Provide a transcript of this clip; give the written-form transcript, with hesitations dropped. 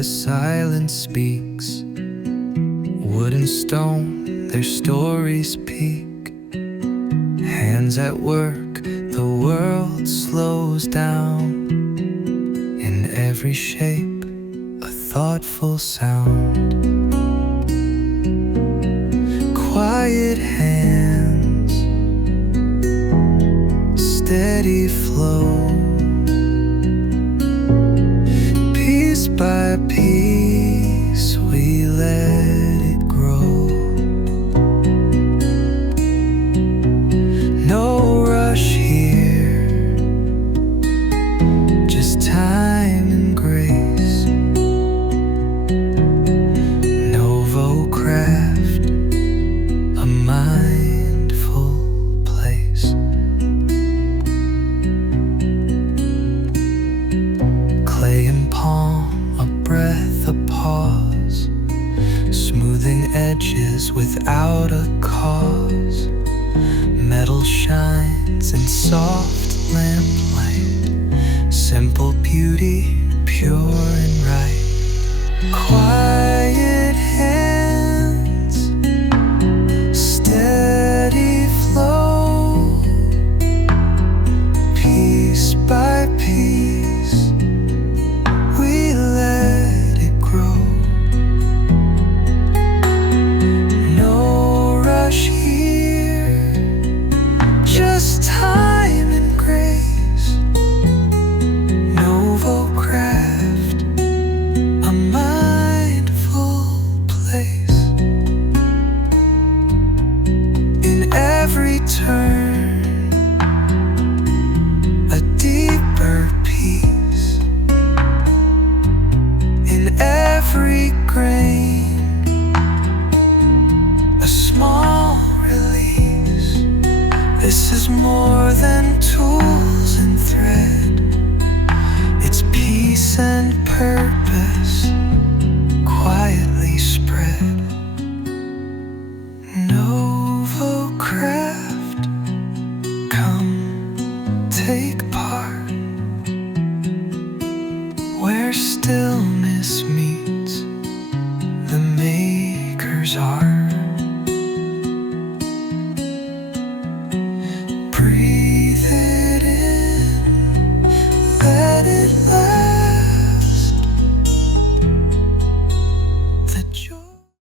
the silence speaks. Wood and stone, their stories peak. Hands at work, the world slows down. In every shape, a thoughtful sound. Quiet hands, steady flow. Piece by piece, we let it grow. No rush here, just time and grace. Novo craft, a mindful place. Clay and palm, a breath, a pause. Smoothing edges without a cause. Metal shines in soft lamplight. Simple beauty, pure and right. Quiet hands, steady flow. Piece by piece, we let it grow. No rush here, just time and grace. Novo craft, a mindful place. In every turn, a deeper peace. In every grain, a small release. This is more than tools and thread. It's peace and purpose, quietly spread. Novo craft, come take part. Where stillness meets the maker's art.